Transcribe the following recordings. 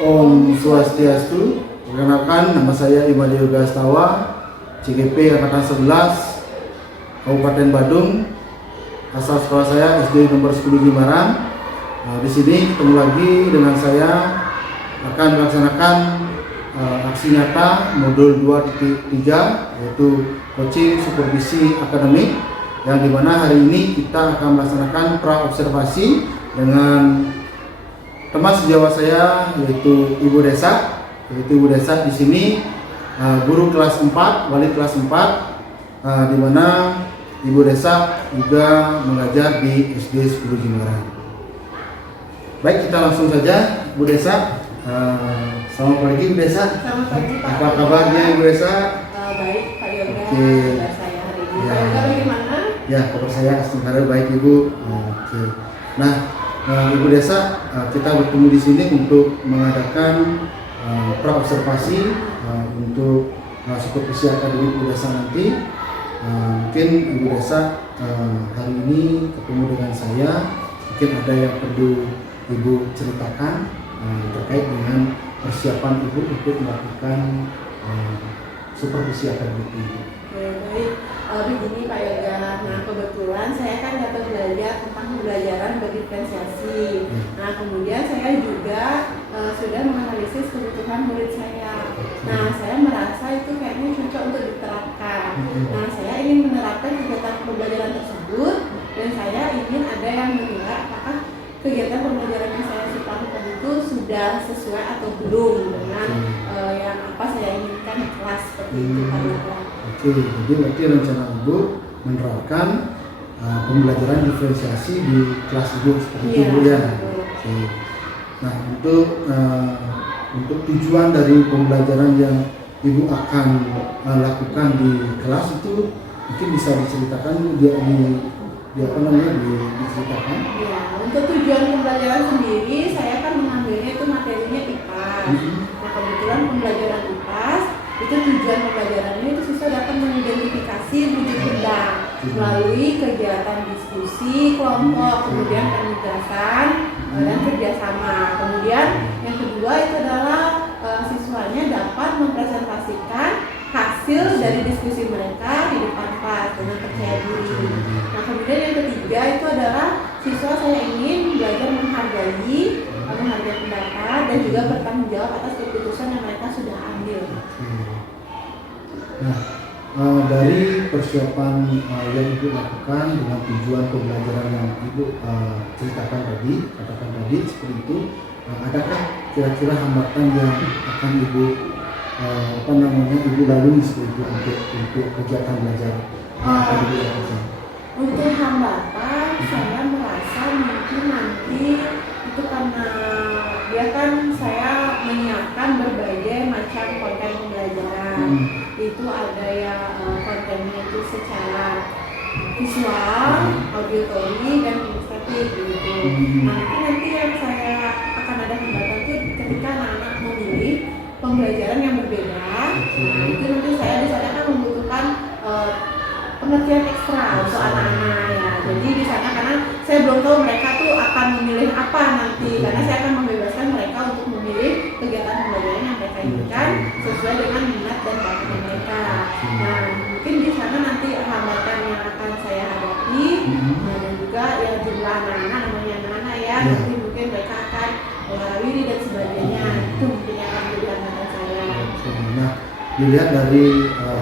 Om Swastiastu. Perkenalkan, nama saya Imadi Yoga Astawa, CGP Angkatan 11, Kabupaten Badung. Asal sekolah saya SD nomor 10 Jimbaran. Di sini ketemu lagi dengan saya akan melaksanakan aksi nyata modul 2.3, yaitu coaching supervisi akademik, yang dimana hari ini kita akan melaksanakan pra-observasi dengan teman sejawat saya, yaitu Ibu Desa. Di sini guru kelas 4, wali kelas 4, di mana Ibu Desa juga mengajar di SD 10 Jimbaran. Baik, kita langsung saja, Bu Desa. Selamat pagi, Bu Desa. Selamat pagi, Pak. Apa kabarnya, Ibu Desa? Baik, Pak Yoga. Oke. Kabar saya hari ini. Ya. Pak Yoga bagaimana? Ya, kabar saya sebenarnya baik, Ibu. Oke. Nah, Ibu Desa, kita bertemu di sini untuk mengadakan pra-observasi untuk supervisi akademik Ibu Desa nanti. Mungkin Ibu Desa hari ini ketemu dengan saya, mungkin ada yang perlu Ibu ceritakan terkait dengan persiapan Ibu untuk melakukan supervisi akademik ini. Baik. Begini Pak Yoga. Nah, kebetulan saya kan dapat belajar tentang pembelajaran berdiferensiasi. Nah, kemudian saya juga sudah menganalisis kebutuhan murid saya. Nah, saya merasa itu kayaknya cocok untuk diterapkan. Nah, saya ingin menerapkan kegiatan pembelajaran tersebut, dan saya ingin ada yang menilai apakah kegiatan pembelajaran yang saya lakukan itu sudah sesuai atau belum dengan yang apa saya inginkan di kelas, seperti itu Pak Yoga. Oke, jadi berarti rencana Ibu menerapkan pembelajaran diferensiasi di kelas Ibu seperti itu, Bu, ya. Oke. Nah, untuk tujuan dari pembelajaran yang Ibu akan lakukan di kelas itu mungkin bisa diceritakan, diceritakan. Ya, untuk tujuan pembelajaran sendiri saya kan mengambilnya itu materinya IPAS. Nah, kebetulan pembelajaran IPAS itu tujuan pembelajarannya itu siswa dapat mengidentifikasi wujud benda melalui kegiatan diskusi kelompok, kemudian penugasan dan kerjasama. Kemudian yang kedua itu adalah siswanya dapat mempresentasikan hasil dari diskusi mereka di depan kelas dengan percaya diri. Nah, kemudian yang ketiga itu adalah siswa saya ingin belajar menghargai pendapat dan juga bertanggung jawab atas keputusan yang mereka sudah ambil. Nah, dari persiapan yang Ibu lakukan dengan tujuan pembelajaran yang Ibu katakan tadi seperti itu, adakah kira-kira hambatan yang akan Ibu Ibu lalui seperti itu untuk kegiatan belajar yang Ibu lakukan? Untuk hambatan, saya merasa mungkin nanti itu karena dia kan saya menyiapkan berbagai macam konten pembelajaran. Itu ada yang kontennya itu secara visual, auditory, dan ilustratif gitu. Nanti yang saya akan ada hambatan itu ketika anak-anak memilih pembelajaran yang berbeda. Nah, itu nanti saya di sana kan membutuhkan pengertian ekstra untuk anak-anak ya. Jadi di sana karena saya belum tahu mereka tuh akan memilih apa nanti, karena saya akan membebaskan mereka untuk memilih kegiatan pembelajaran yang mereka inginkan sesuai dengan minat dan bakatnya mereka. Nah, mungkin di sana nanti hambatan yang akan saya hadapi, dan juga ya jumlah anak-anak, namanya anak-anak ya, nanti mungkin mereka akan warawiri dan sebagainya. Itu mungkin yang akan menjadi hambatan saya. Nah, dilihat dari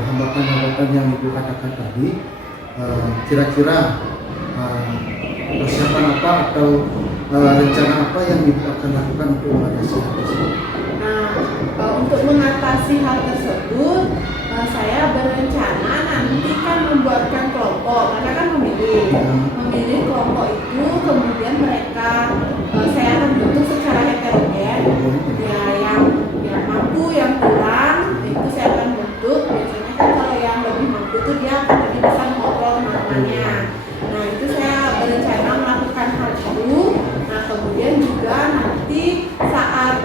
hambatan-hambatan yang Ibu katakan tadi, kira-kira persiapan apa atau rencana apa yang Ibu akan lakukan untuk mengatasi hal tersebut? Nah, untuk mengatasi hal tersebut, saya berencana nanti kan membuatkan kelompok. Mereka kan memilih kelompok itu, kemudian mereka saya akan bentuk secara heterogen, ya yang mampu, yang kurang itu saya akan bentuk. Biasanya kan kalau yang lebih mampu itu dia akan lebih bisa mengontrol teman-temannya. Nah, itu saya berencana melakukan hal itu. Nah, kemudian juga nanti saat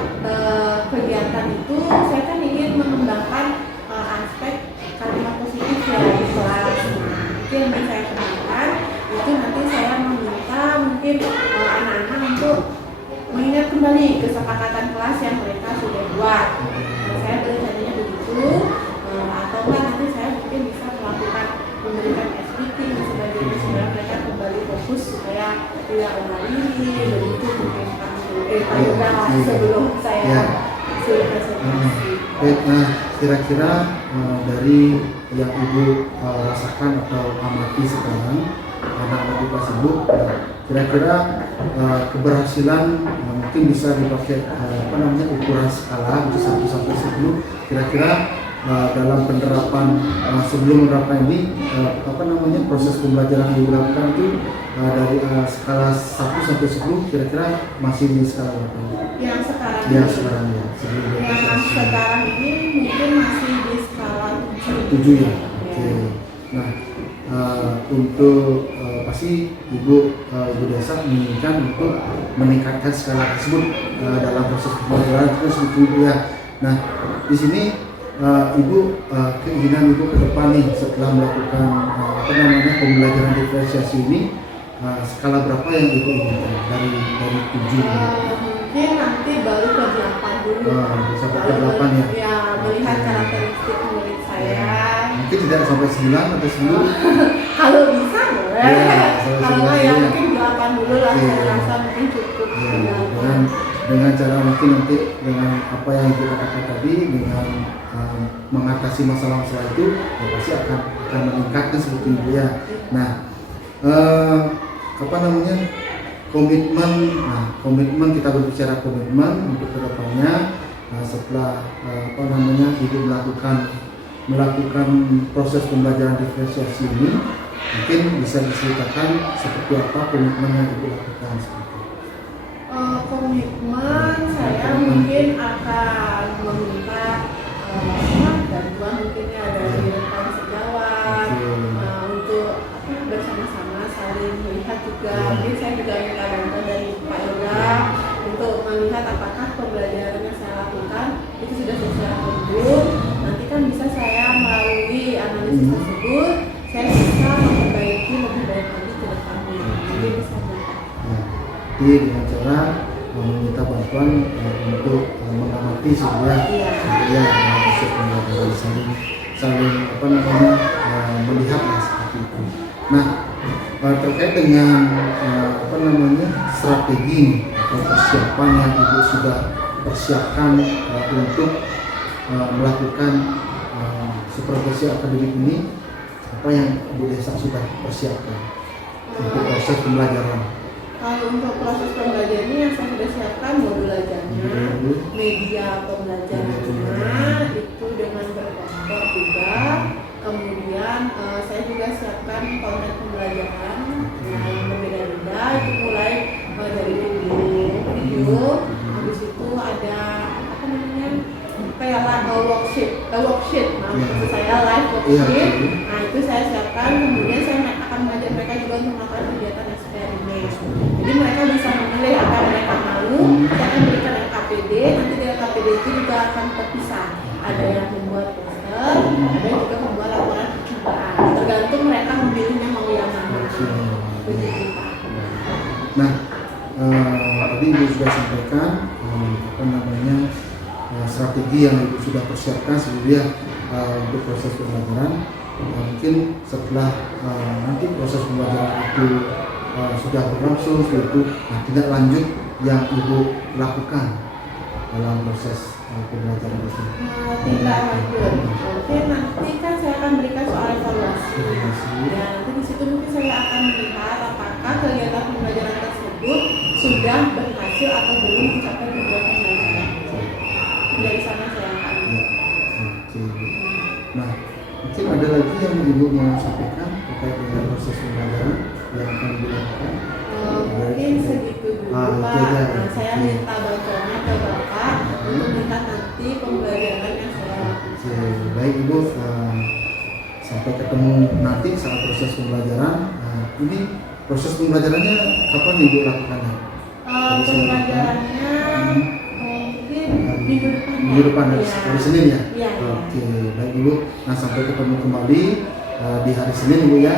kegiatan itu saya kan ingin mengembangkan aspek kalimat positif ya di kelas. Nah, itu yang ingin saya kembangkan. Itu nanti saya meminta mungkin anak-anak untuk mengingat kembali kesepakatan kelas yang mereka sudah buat. Nah, saya berencananya begitu, atau enggak nanti saya mungkin bisa melakukan memberikan speaking dan sebagainya supaya mereka kembali fokus supaya tidak mengaliri begitu mungkin sebelum saya sudah presentasi. Baik, nah kira-kira dari yang Ibu rasakan atau amati sekarang anak-anak di kelas Ibu, kira-kira keberhasilan mungkin bisa dipakai ukuran skala itu 1 sampai 10. Kira-kira dalam penerapan sebelum menerapkan ini proses pembelajaran yang dilakukan itu dari skala 1 sampai 10 kira-kira masih di skala berapa? Yang sekarang ya sekarang ya yang sekarang ini mungkin masih di skala 7 ya. Oke. Nah untuk pasti Ibu Desa menginginkan untuk meningkatkan skala tersebut dalam proses pembelajaran tersebut ya. Nah di sini Ibu keinginan Ibu ke depan nih setelah melakukan pembelajaran diferensiasi ini skala berapa yang Ibu inginkan dari 7? Mungkin nanti baru ke 8 dulu. Sampai ke 8 ya. Ya, melihat karakteristik murid saya. Mungkin tidak sampai 9 atau 10. Kalau bisa boleh. Kalau ya mungkin 8 dulu lah, saya rasa mungkin cukup. Dengan cara mungkin nanti dengan apa yang Ibu katakan tadi, dengan mengatasi masalah-masalah itu ya pasti akan meningkatkan seperti itu ya. Nah komitmen kita berbicara komitmen untuk kedepannya setelah Ibu melakukan proses pembelajaran diferensiasi ini, mungkin bisa diceritakan seperti apa komitmen yang Ibu lakukan. Komitmen saya mungkin akan meminta bantuan mungkin ya dari rekan sejawat untuk bersama-sama saling melihat juga. Mungkin saya juga minta bantuan dari Pak Yoga untuk melihat apakah pembelajaran yang saya lakukan itu sudah sesuai atau belum. Nanti kan bisa saya melalui analisis tersebut saya bisa memperbaiki lebih baik lagi ke depannya. Jadi bisa Jadi dengan cara meminta bantuan untuk mengamati sebuah proses pembelajaran saling melihat seperti itu. Nah terkait dengan strategi atau persiapan yang Ibu sudah persiapkan untuk melakukan supervisi akademik ini, apa yang Ibu Desa sudah persiapkan untuk proses pembelajaran? Kalau untuk proses pembelajaran ini yang saya sudah siapkan modul belajarnya, media pembelajarannya itu dengan berposter juga. Kemudian saya juga siapkan konten pembelajaran yang berbeda-beda. Itu mulai dari video, habis itu ada kayak worksheet, maksud saya live worksheet. Nah itu saya siapkan. Kemudian saya akan mengajak mereka juga untuk melakukan kegiatan eksperimen. Jadi mereka bisa memilih apa yang mereka mau. Saya akan berikan LKPD. Nanti dari LKPD itu juga akan terpisah. Ada yang membuat poster, ada yang juga membuat laporan percobaan. Tergantung mereka memilihnya mau yang mana. Begitu Pak. Nah, tadi Ibu sudah sampaikan strategi yang Ibu sudah persiapkan sebelumnya untuk proses pembelajaran. Mungkin setelah nanti proses pembelajaran itu sudah berlangsung, tindak lanjut yang Ibu lakukan dalam proses pembelajaran itu. Tindak lanjut. Oke, nanti kan saya akan berikan soal evaluasi. Ya, nanti di situ mungkin saya akan melihat apakah kegiatan pembelajaran tersebut sudah berhasil atau belum mencapai tujuan pembelajaran. Dari sana saya akan. Nah, mungkin ada lagi yang Ibu mau sampaikan terkait dengan proses pembelajaran yang akan dilakukan? Mungkin segitu dulu Pak. Nah, saya minta bantuannya ke Bapak untuk melihat nanti pembelajaran yang saya lakukan. Baik Ibu, sampai ketemu nanti saat proses pembelajaran. Ini proses pembelajarannya kapan Ibu lakukannya? Pembelajarannya mungkin minggu depan hari Senin ya? Iya. Oke, baik Ibu. Nah sampai ketemu kembali di hari Senin Ibu ya.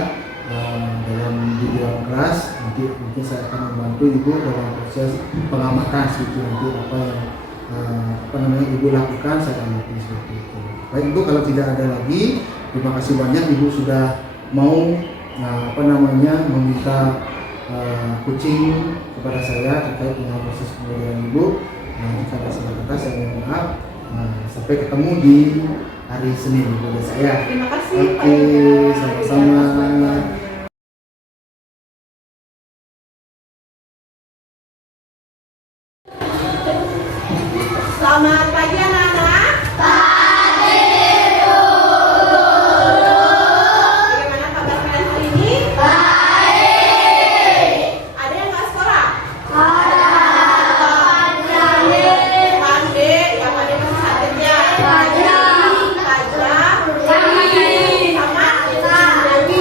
dalam dibilang keras, nanti mungkin saya akan membantu ibu dalam proses pengamatan seperti nanti apa yang ibu lakukan saya akan lakukan seperti itu. Baik ibu, kalau tidak ada lagi, terima kasih banyak ibu sudah mau meminta kucing kepada saya terkait dengan proses pembelajaran ibu. Jika ada salah kata saya mohon maaf. Sampai ketemu di hari Senin kepada saya. Terima kasih. Oke, sama-sama. Selamat pagi anak-anak. Bagaimana kabar kalian hari ini? Ada yang nggak sekolah? Pandai, ya pandai masih sakit ya. Tajam, sama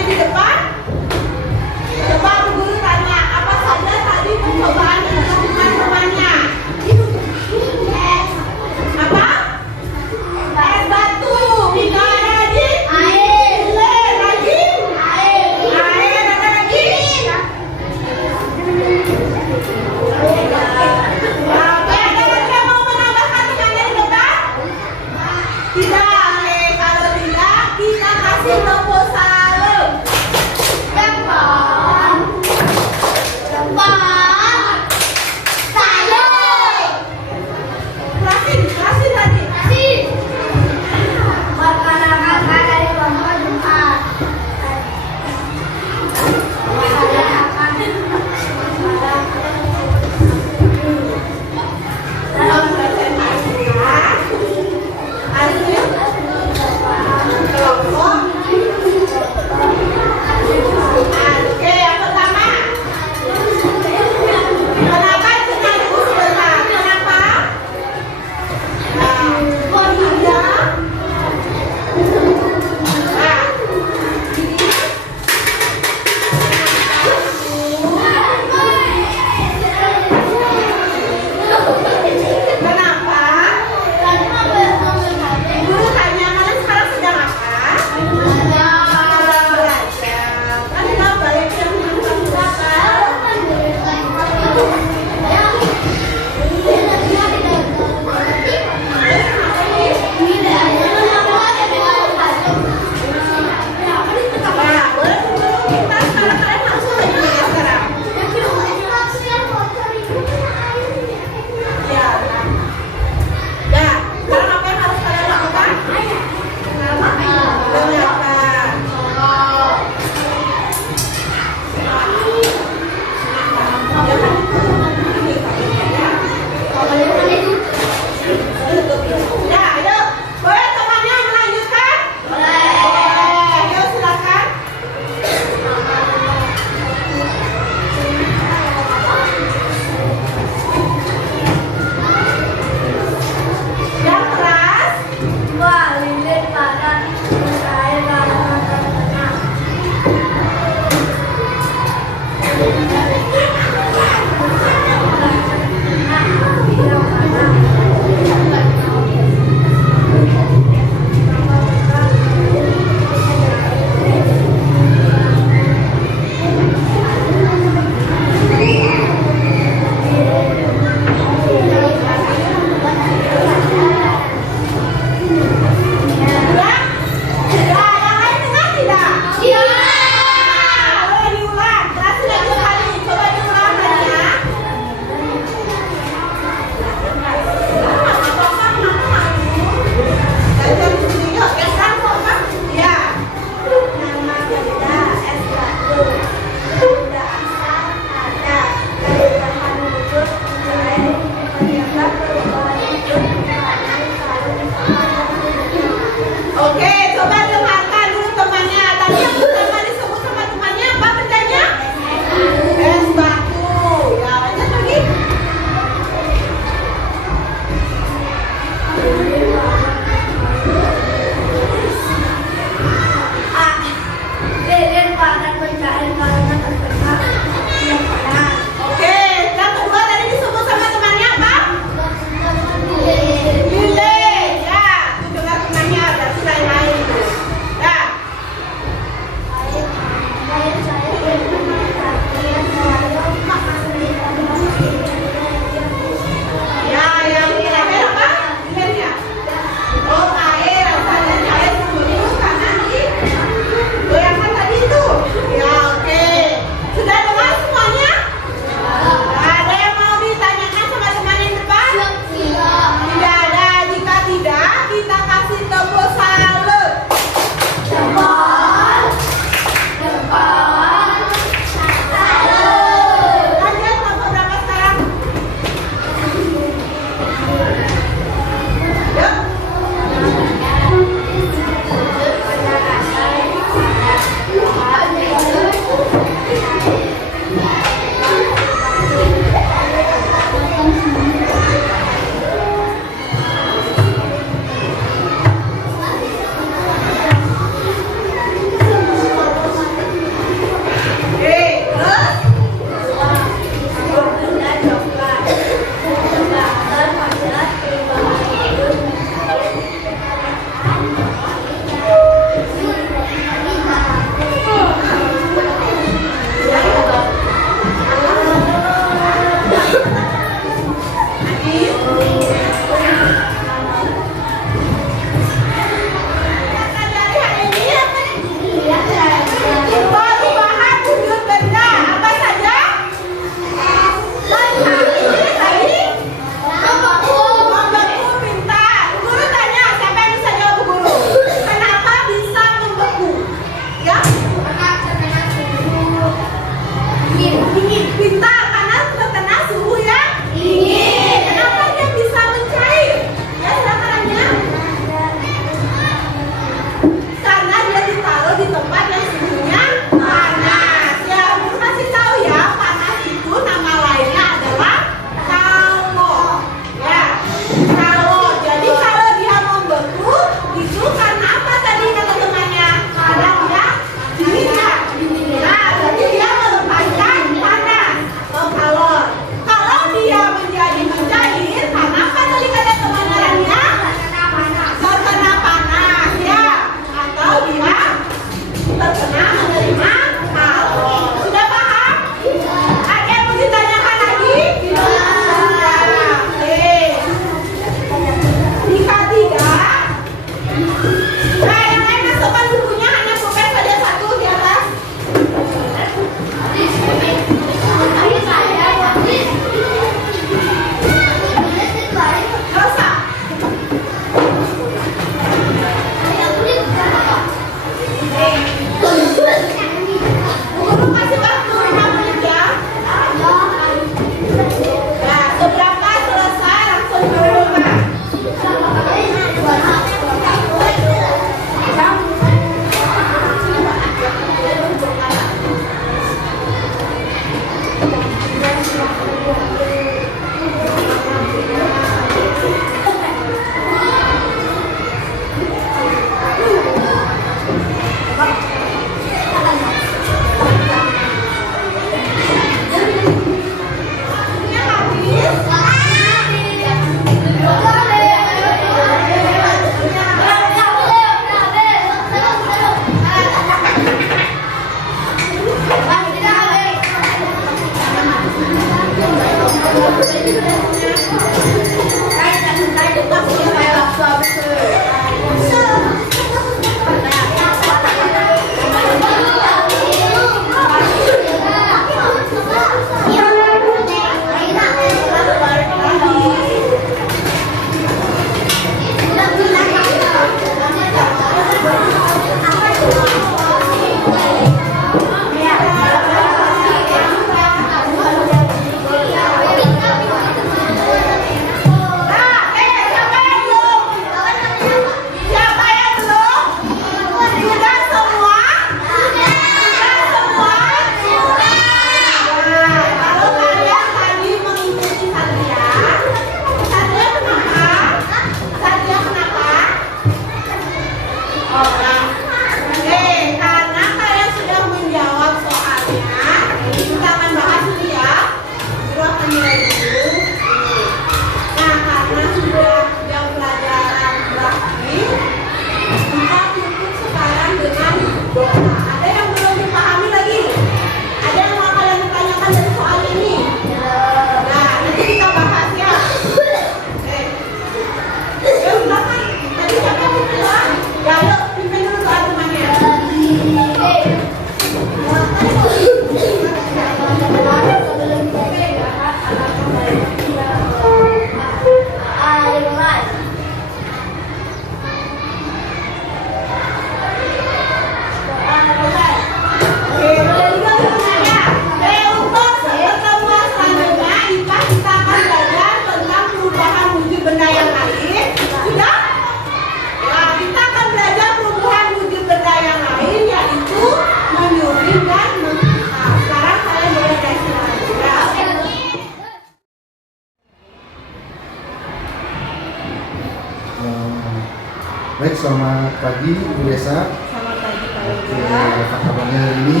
Baik, selamat pagi Ibu Desa. Selamat pagi Pak Oke, Yoga. apa kabarnya hari ini?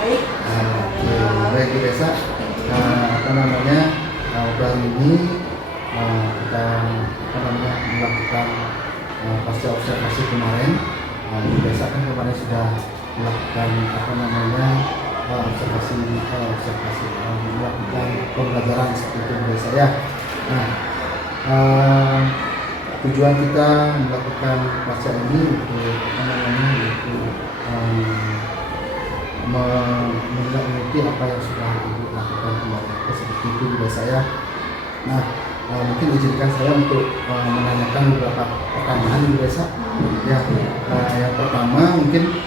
Baik. Oke, baik Ibu Desa. Hari ini kita melakukan pasca observasi kemarin. Ibu Desa kan kemarin sudah melakukan observasi melakukan pembelajaran seperti itu Ibu Desa ya. Nah, tujuan kita melakukan pasca ini untuk meneliti apa yang sudah Ibu lakukan kemarin seperti itu juga saya. Nah, mungkin izinkan saya untuk menanyakan beberapa pertanyaan Ibu Desa. Ya, yang pertama mungkin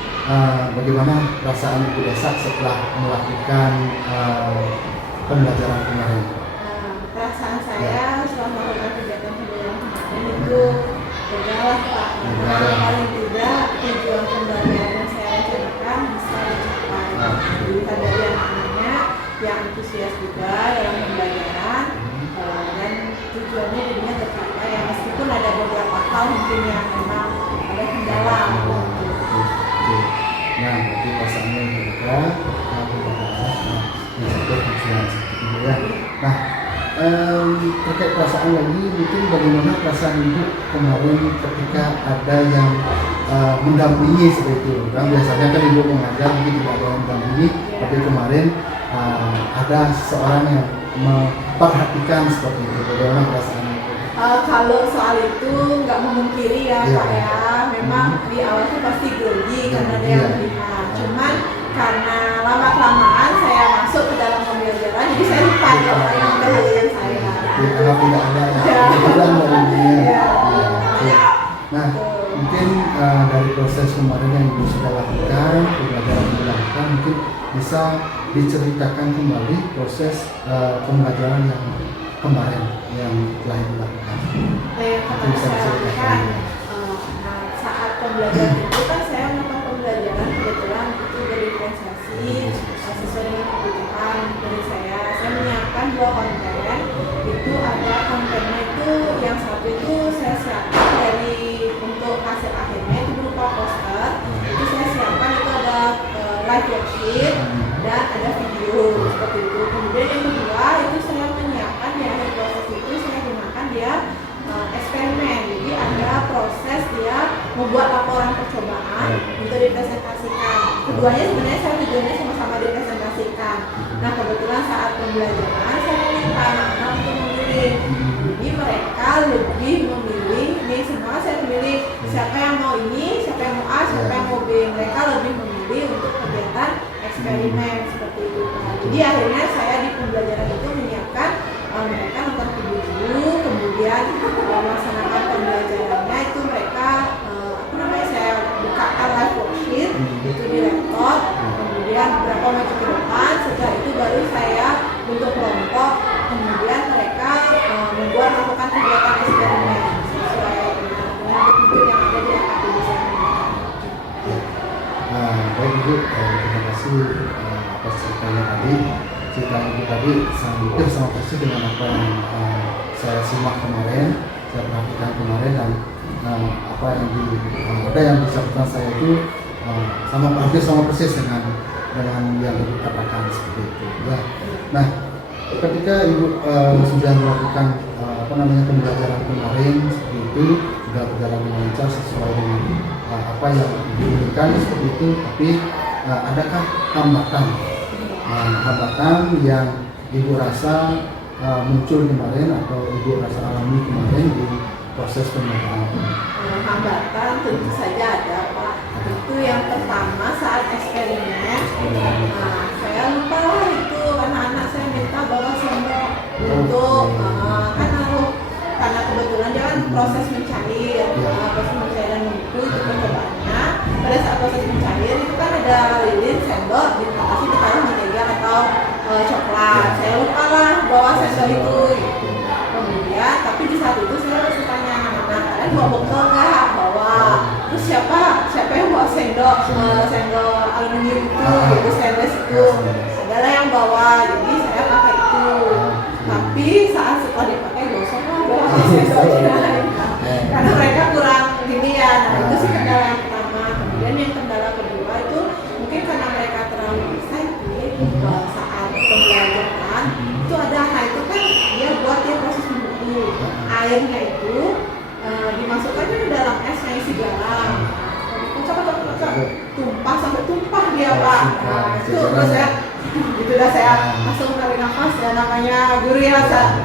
bagaimana perasaan Ibu Desa setelah melakukan pembelajaran kemarin? Perasaan saya setelah melakukan kegiatan pembelajaran kemarin itu berjalan Pak. Karena paling tidak tujuan pembelajaran yang saya rencanakan bisa dicapai. Dilihat dari anak-anaknya yang antusias juga dalam pembelajaran dan tujuannya jadinya tercapai ya, meskipun ada beberapa hal mungkin yang memang ada kendala. Nah, berarti perasaannya juga mencapai tujuan seperti itu ya. Nah, terkait perasaan lagi, mungkin bagaimana perasaan Ibu kemarin ketika ada yang mendampingi seperti itu? Kan biasanya kan Ibu mengajar mungkin tidak ada yang mendampingi, tapi kemarin ada seseorang yang memperhatikan seperti itu. Bagaimana perasaan Ibu? Kalau soal itu nggak memungkiri ya Iya. Pak ya, memang di awal itu pasti grogi karena ada yang melihat. Cuman karena lama-kelamaan saya masuk ke dalam pembelajaran, jadi saya lupa kalau yang memperhatikan saya. Tidak ada yang Nah, mungkin dari proses kemarin yang Ibu sudah lakukan, pembelajaran yang dilakukan, mungkin bisa diceritakan kembali proses pembelajaran yang kemarin yang telah dilakukan. Yang Mungkin bisa saya diceritakan. lakukan saat pembelajaran itu kan saya melakukan pembelajaran kebetulan itu berdifferensiasi sesuai dengan kebutuhan dari saya. Saya menyiapkan 2 konten. Itu ada kontennya itu yang satu itu saya siapkan dari untuk hasil akhirnya itu berupa poster. Itu saya siapkan itu ada live worksheet dan ada video seperti itu. Kemudian yang kedua itu saya menyiapkan di akhir proses itu saya gunakan dia eksperimen. Jadi ada proses dia membuat laporan percobaan Jadi mereka lebih memilih, ini semua saya pilih siapa yang mau ini, siapa yang mau A, siapa yang mau B. Mereka lebih memilih untuk kegiatan eksperimen seperti itu. Nah, jadi akhirnya saya di pembelajaran itu menyiapkan mereka nonton video dulu, kemudian melaksanakan pembelajarannya itu mereka saya bukakan live worksheet itu di laptop, kemudian beberapa maju ke depan, setelah itu baru saya bentuk kelompok, kemudian mereka melakukan kegiatan eksperimen sesuai dengan petunjuk yang ada di akademi saya. Baik Ibu, terima kasih atas ceritanya tadi. Cerita Ibu tadi hampir sama persis dengan apa yang saya simak kemarin, saya perhatikan kemarin, dan apa yang ada yang disampaikan saya itu hampir sama persis dengan yang Ibu katakan seperti itu. Ya. Nah, ketika Ibu sudah melakukan pembelajaran kemarin seperti itu, sudah berjalan dengan lancar sesuai dengan apa yang diberikan seperti itu, tapi adakah hambatan yang Ibu rasa muncul kemarin atau Ibu rasa alami kemarin di proses pembelajaran? Hambatan tentu saja ada, Pak. Itu yang pertama saat eksperimen, saya lupa lah itu anak-anak saya minta bawa sendok untuk karena kebetulan dia kan proses mencair, proses mencair dan membuku itu percobaannya. Pada saat proses mencair itu kan ada lilin, sendok, dikasih ditaruh mentega atau coklat. Saya lupa lah bawa sendok itu. Kemudian tapi di saat itu saya harus tanya anak-anak, kalian bawa bekal nggak? Bawa. Terus siapa yang bawa sendok aluminium itu stainless itu? Adalah yang bawa, jadi saya pakai itu. Tapi saat setelah dipakai gosong lah bawa sendoknya, karena mereka kurang gini ya. Nah itu sih kendala yang pertama. Kemudian yang kendala kedua itu mungkin karena mereka terlalu excited saat pembelajaran itu ada, nah itu kan dia proses membuku airnya itu dimasukkan ke dalam es yang isi garam, tumpah sampai tumpah dia Pak. Nah, itu terus saya langsung tarik nafas ya, namanya guru ya,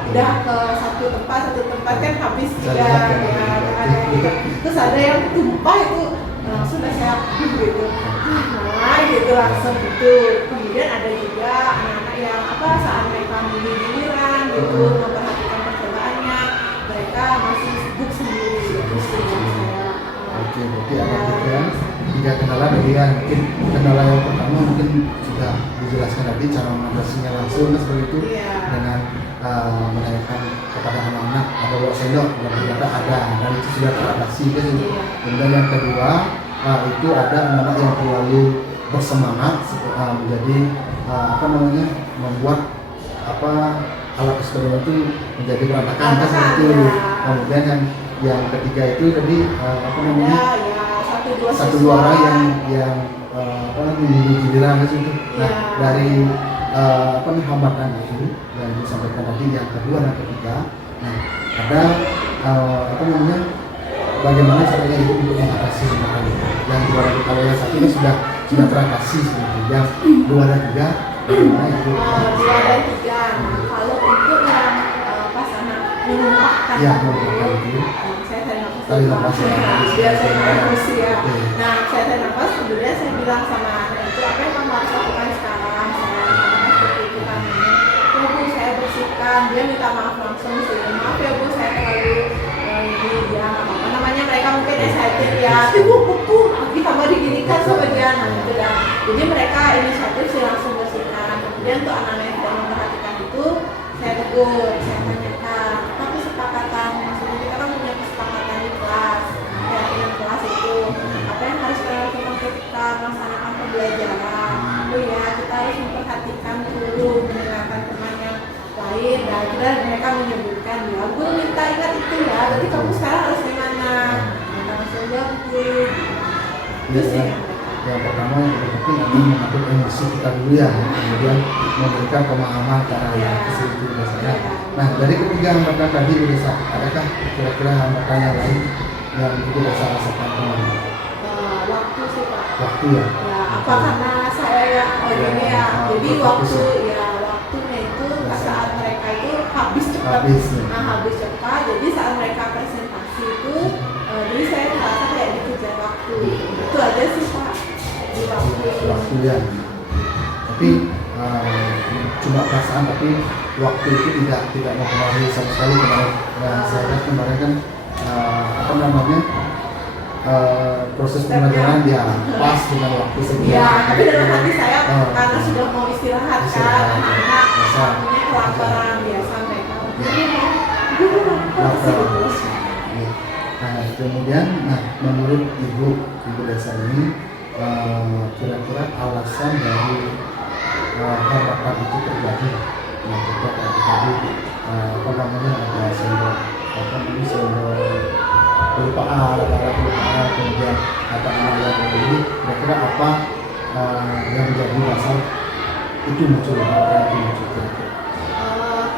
udah ke satu tempat kan habis juga ya, terus ada yang tumpah itu sudah saya gitu, gitu langsung gitu. Kemudian ada juga anak-anak yang saat mereka giliran gitu memperhatikan percobaannya, mereka masih sibuk sendiri gitu sih saya. Oke, berarti ada tiga kendala tadi ya. Mungkin kendala yang pertama mungkin sudah dijelaskan tadi, cara mengatasinya langsung seperti itu dengan menanyakan kepada anak-anak ada bawa sendok, dan ternyata ada, dan itu sudah teratasi kan. Kemudian yang kedua itu ada anak-anak yang terlalu bersemangat menjadi membuat alat eksperimen itu menjadi berantakan kan seperti itu. Kemudian yang ketiga itu tadi satu dua orang yang giliran itu. Nah dari hambatan itu yang disampaikan tadi yang kedua dan ketiga, nah ada bagaimana caranya itu untuk mengatasi hambatan itu. Yang dua dan kalau yang satu ini sudah teratasi seperti itu. Yang dua dan tiga bagaimana itu? Dua dan tiga. Kalau untuk yang pas anak menumpahkan itu, saya tarik nafas biar saya emosi ya. Nah saya tarik nafas, kemudian saya bilang sama anak itu, apa yang kamu harus lakukan sekarang? Saya katakan seperti itu kan, ya Bu saya bersihkan. Dia minta maaf langsung sih, maaf ya Bu saya terlalu dia namanya mereka mungkin excited ya, ibu buku ditambah diginikan sama dia, nah gitu kan. Jadi mereka inisiatif sih langsung bersihkan. Kemudian untuk anak-anak yang tidak memperhatikan itu saya tegur, saya tanyakan apa kesepakatan, maksudnya kita kan punya kesepakatan di kelas, keyakinan kelas itu apa yang harus kita lakukan ketika melaksanakan pembelajaran. Ya kita harus memperhatikan dulu, mendengarkan teman yang lain. Dan akhirnya mereka menyebutkan, ya guru minta ingat itu ya, berarti kamu sekarang harus gimana? Mereka langsung jawab itu sih. Yang pertama yang penting adalah mengatur emosi kita dulu ya, kemudian memberikan pemahaman cara yang itu biasanya. Nah dari ketiga hambatan tadi adakah kira-kira hambatan yang lain yang itu bisa rasakan kemarin? Waktu sih Pak. Waktu ya. Apa karena saya yang ini ya, jadi waktunya itu saat mereka itu habis habis ya. habis cepat. Jadi saat mereka presentasi itu, jadi saya merasa kayak dikejar waktu. Itu aja sih Pak di Waktu ya. Tapi cuma perasaan, tapi waktu itu tidak mempengaruhi sama sekali kemarin. Saya lihat kemarin kan apa namanya proses pembelajaran dia pas dengan waktu sekian. Ya, tapi dalam hati saya karena sudah mau istirahat kan, anak-anak punya kelaparan biasa mereka. Nah, kemudian, menurut ibu desa ini, kira-kira alasan dari harapan itu terjadi. Nah, kita tadi apa namanya ada sendok kelupaan, kemudian ada anak yang ini, kira-kira apa yang menjadi dasar itu muncul kira-kira?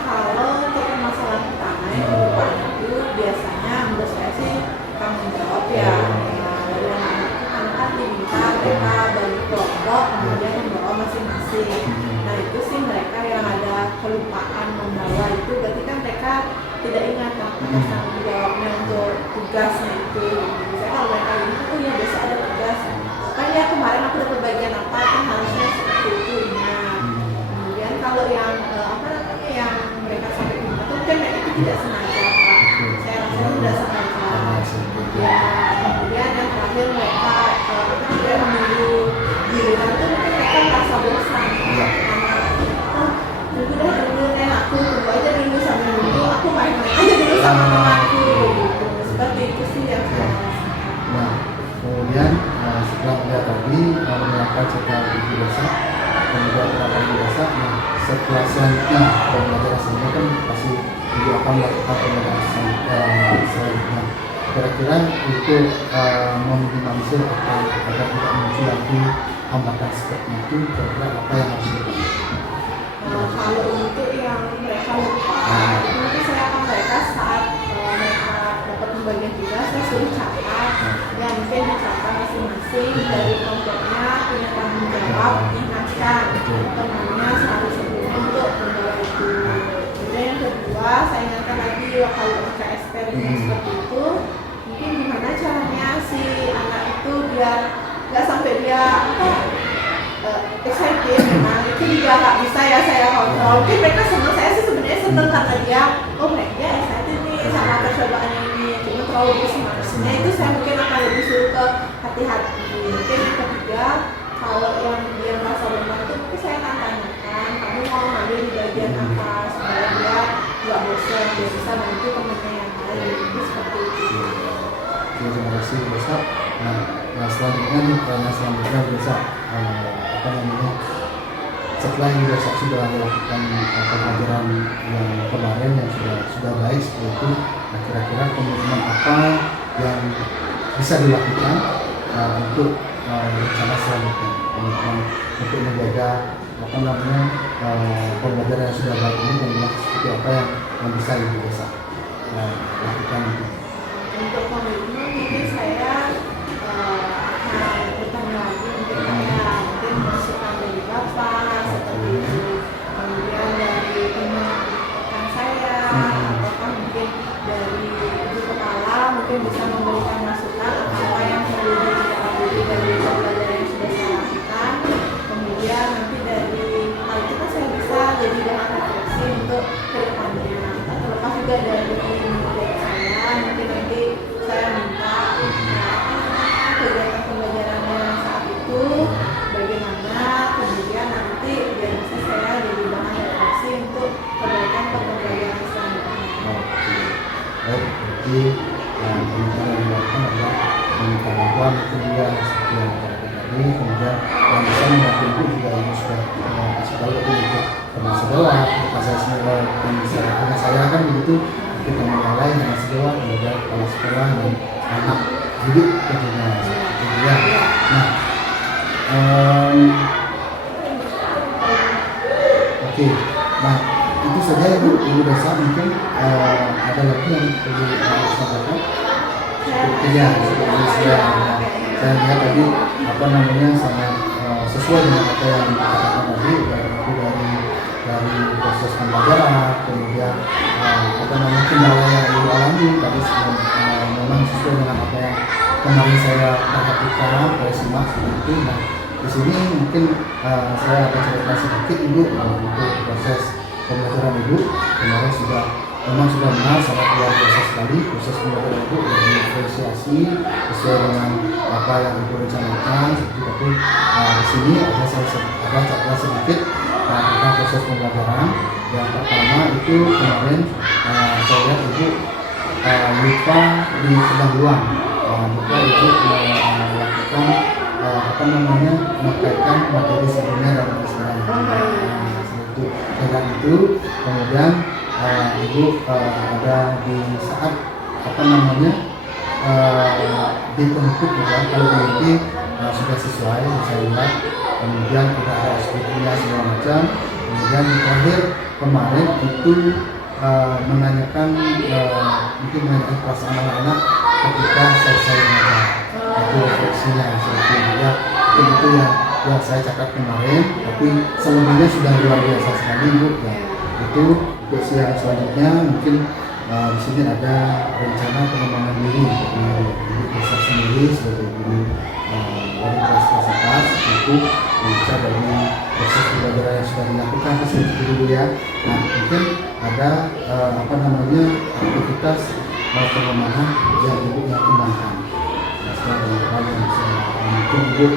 Kalau untuk permasalahan pertama yang kelupaan itu biasanya menurut saya sih tanggung jawab ya. Dari anak-anak diminta mereka bagi kelompok kemudian membawa masing-masing. Nah itu sih mereka yang ada kelupaan membawa itu berarti kan mereka tidak ingat atas tanggung jawabnya untuk tugasnya itu. Misalnya kalau mereka ini, oh ya besok ada tugas, kan ya kemarin aku dapat bagian apa, kan harusnya seperti itu ingat. Kemudian kalau yang apa namanya yang mereka sampai ingat itu kan mereka itu tidak sengaja Pak. Saya rasa tidak sengaja. Ya kemudian yang terakhir mereka menunggu giliran itu mungkin mereka merasa bosan. Dulu deh aku tunggu aja dulu sambil nunggu, aku main-main aja dulu sama temanku gitu. Seperti itu sih yang saya rasakan. Nah, kemudian setelah melihat tadi menyiapkan setelah ibu desa, kemudian para ibu desa, setelah selanjutnya pembelajaran selanjutnya kan pasti ibu akan melakukan pembelajaran selanjutnya. Kira-kira itu meminimalisir atau agar tidak muncul lagi hambatan seperti itu, kira-kira apa yang harus dilakukan? Kalau untuk yang mereka lupa, nanti saya akan mereka saat mereka dapat pembagian tugas, saya suruh catat. Ya mungkin dicatat masing-masing dari kelompoknya punya tanggung jawab, diingatkan temannya sehari sebelumnya untuk membawa itu. Kemudian yang kedua, saya ingatkan lagi kalau jika eksperimen seperti itu, mungkin gimana caranya si anak itu biar nggak sampai dia excited memang itu juga nggak bisa ya saya kontrol. Mungkin mereka senang, saya sih sebenarnya senang karena dia mereka excited nih sama percobaan ini, cuma terlalu bersemangatnya itu saya mungkin akan lebih suruh ke hati-hati. Mungkin yang ketiga, kalau yang dia merasa lemah itu mungkin saya akan tanyakan kamu mau ngambil di bagian apa supaya dia nggak bosan, dia bisa bantu temennya yang lain. Itu seperti itu. Terima kasih besar. Nah selanjutnya nih, besar apa namanya, setelah ibu desa sudah melakukan pembelajaran yang kemarin yang sudah baik seperti itu, nah kira-kira komitmen apa yang bisa dilakukan untuk rencana selanjutnya, komitmen untuk menjaga apa namanya pembelajaran yang sudah baik ini, kemudian seperti apa yang bisa ibu desa lakukan itu? Untuk komitmen mungkin saya akan bertanya lagi mungkin masukan dari Bapak seperti itu, kemudian dari teman saya ataukah mungkin dari ibu kepala mungkin bisa memberikan masukan apa yang perlu ditindaklanjuti dari pembelajaran yang sudah saya lakukan. Kemudian nanti dari hal itu kan saya bisa jadi bahan refleksi untuk kedepannya. Terlepas juga dari saya mungkin nanti saya minta kegiatan pembelajarannya saat itu bagaimana, kemudian nanti biar bisa saya jadi bahan refleksi untuk perbaikan pembelajaran selanjutnya. Baik, jadi yang teman-teman yang dilakukan adalah meminta bantuan itu juga seperti yang tadi, kemudian yang bisa membantu itu juga yang sudah kasih tahu itu untuk teman sekolah, saya semua yang bisa hanya saya kan begitu, kita yang lain yang sekolah, kemudian kepala sekolah dan anak didik tentunya seperti itu ya. Nah, oke. Nah itu saja ibu desa, mungkin ada lagi yang perlu disampaikan. Iya, saya lihat tadi apa namanya sangat sesuai dengan apa yang dikatakan tadi dari proses pembelajaran, kemudian apa namanya kendala yang ibu alami tadi memang sesuai dengan apa yang kemarin saya perhatikan, saya simak seperti itu. Nah, di sini mungkin saya akan cerita sedikit ibu untuk proses pembelajaran ibu kemarin memang sudah benar sangat luar biasa sekali proses pembelajaran ibu yang diferensiasi sesuai dengan apa yang ibu rencanakan. Tapi di sini ada catatan sedikit tentang proses pembelajaran. Yang pertama itu kemarin saya lihat ibu lupa di pendahuluan, lupa ibu melakukan apa namanya mengkaitkan materi sebelumnya dan sekarang. Itu dengan itu kemudian ibu ada di saat apa namanya di penutup juga kalau nanti sudah sesuai saya lihat, kemudian kita ada SPP-nya segala macam, kemudian di terakhir kemarin itu menanyakan mungkin mengenai perasaan anak-anak ketika selesai mengajar, itu refleksinya seperti itu ya, itu yang saya catat kemarin, tapi selebihnya sudah luar biasa sekali bu ya. Itu untuk siang selanjutnya mungkin di sini ada rencana pengembangan diri ibu bisa sendiri sebagai guru wali kelas atas itu bisa dari proses pembelajaran yang sudah dilakukan seperti itu ya. Nah mungkin ada apa namanya aktivitas pengembangan yang ibu yang kembangkan. Nah, setelah dari yang mungkin ibu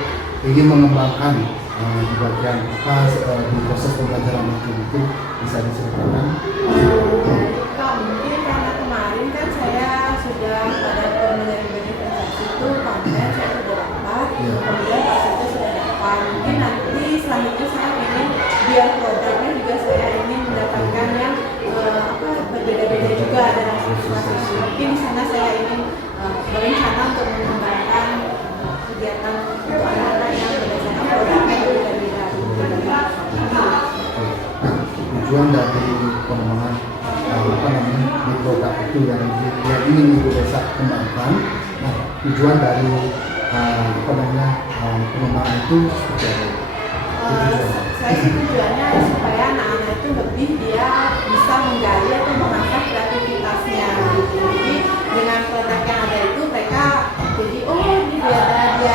ingin mengembangkan di bagian apa di proses pembelajaran itu mungkin bisa diceritakan. Mungkin karena kemarin kan saya sudah pada pembelajaran presentasi itu konten saya sudah dapat, kemudian prosesnya sudah dapat. Mungkin nanti selanjutnya saya ingin biar produknya juga saya ingin mendapatkan yang berbeda-beda juga dalam siswa-siswi. Mungkin di sana saya ingin berencana untuk mengembangkan kegiatan anak-anak yang berdasarkan produknya berbeda-beda. Tujuan dari pengembangan apa namanya di produk itu yang ingin ibu desa kembangkan. Nah, tujuan dari apa namanya pengembangan itu seperti apa? Saya sih tujuannya supaya anak-anak itu lebih dia bisa menggali atau mengasah kreativitasnya. Jadi dengan produk yang ada itu mereka jadi ini beda dia.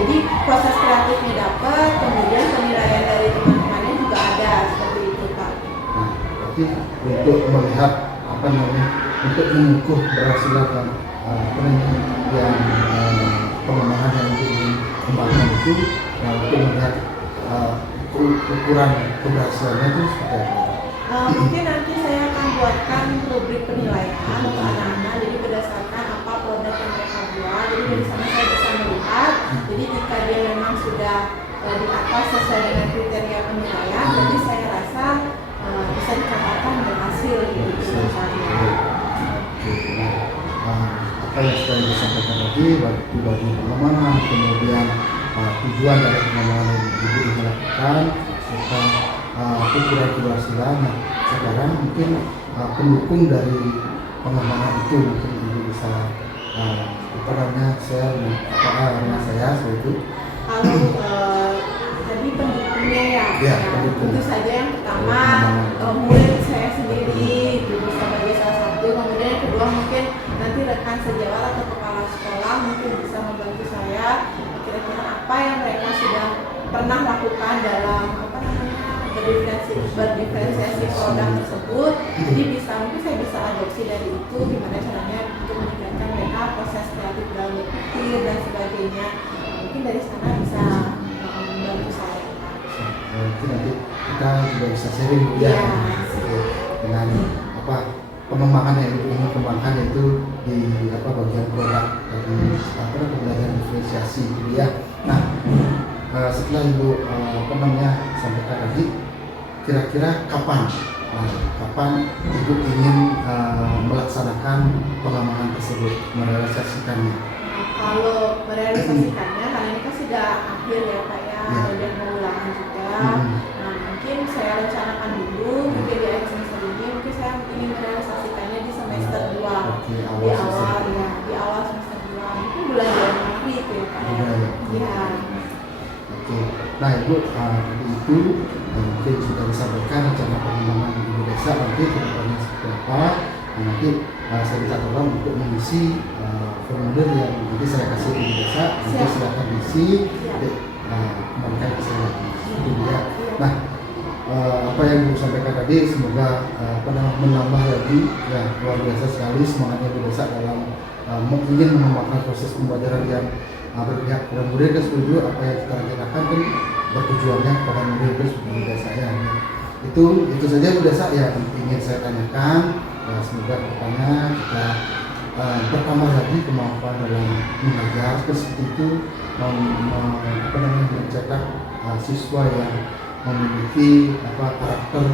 Jadi proses kreatifnya dapat, kemudian penilaian dari teman-temannya juga ada seperti itu Pak. Nah, berarti untuk melihat apa namanya untuk mengukur keberhasilan dan apa namanya yang pengembangan yang ingin kembangkan itu untuk melihat ukuran keberhasilannya itu seperti apa? Mungkin nanti saya akan buatkan rubrik penilaian untuk anak-anak. Jadi berdasarkan apa produk yang mereka buat. Jadi dari sana saya bisa melihat. Jadi jika dia memang sudah di atas sesuai dengan kriteria penilaian, jadi saya rasa bisa dikatakan berhasil gitu misalnya. Apa yang sudah disampaikan tadi bagi pengembangan, kemudian tujuan dari pengembangan yang ibu dilakukan serta ukuran keberhasilan. Nah, sekarang mungkin pendukung dari pengembangan itu mungkin ibu bisa apa namanya share dengan saya seperti itu. Kalau tadi pendukungnya ya, pendukung. Tentu saja yang pertama murid saya sendiri itu sebagai salah satu, kemudian yang kedua mungkin nanti rekan sejawat atau kepala sekolah mungkin bisa membantu saya kira-kira apa yang mereka sudah pernah lakukan dalam apa namanya berdiferensiasi produk tersebut. Jadi mungkin saya bisa adopsi dari itu gimana caranya untuk meningkatkan mereka proses kreatif dalam berpikir dan sebagainya. Mungkin dari sana bisa membantu saya. Mungkin nanti kita juga bisa sharing ya dengan apa pengembangan yang ingin kembangkan itu di apa bagian produk dari apa pembelajaran diferensiasi gitu ya. Nah setelah ibu apa namanya sampaikan tadi, kira-kira kapan ibu ingin melaksanakan pengembangan tersebut, merealisasikannya? Kalau merealisasikannya, karena ini kan sudah akhir ya Pak ya, dan mau ulangan juga. Nah mungkin saya rencanakan dulu, mungkin di akhir semester ini, mungkin saya ingin merealisasikannya di semester 2 di awal semester 2, mungkin bulan Januari itu ya Pak ya. Oke. Nah ibu tadi itu mungkin sudah disampaikan rencana pengembangan ibu desa nanti ke depannya seperti apa. Nah, nanti saya minta tolong untuk mengisi formulir yang nanti saya kasih ibu desa, nanti silakan diisi, kembalikan ke saya lagi. Itu dia. Nah, apa yang ibu sampaikan tadi semoga menambah lagi ya, luar biasa sekali semangatnya ibu desa dalam ingin mengembangkan proses pembelajaran yang berpihak kepada murid. Dan setuju apa yang kita rencanakan kan bertujuannya kepada murid dan ibu desa ya. Itu saja ibu desa yang ingin saya tanyakan. Semoga kedepannya kita bertambah lagi kemampuan dalam mengajar seperti itu, mencetak siswa yang memiliki karakter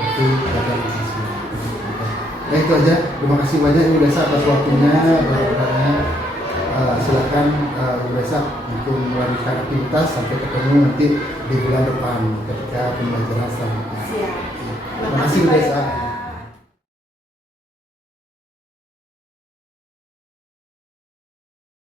itu pelajar siswa. Itu aja. Terima kasih banyak ibu desa atas waktunya. Silakan ibu desa untuk melanjutkan aktivitas sampai ketemu nanti di bulan depan ketika pembelajaran selanjutnya. Siap. Terima kasih ibu desa.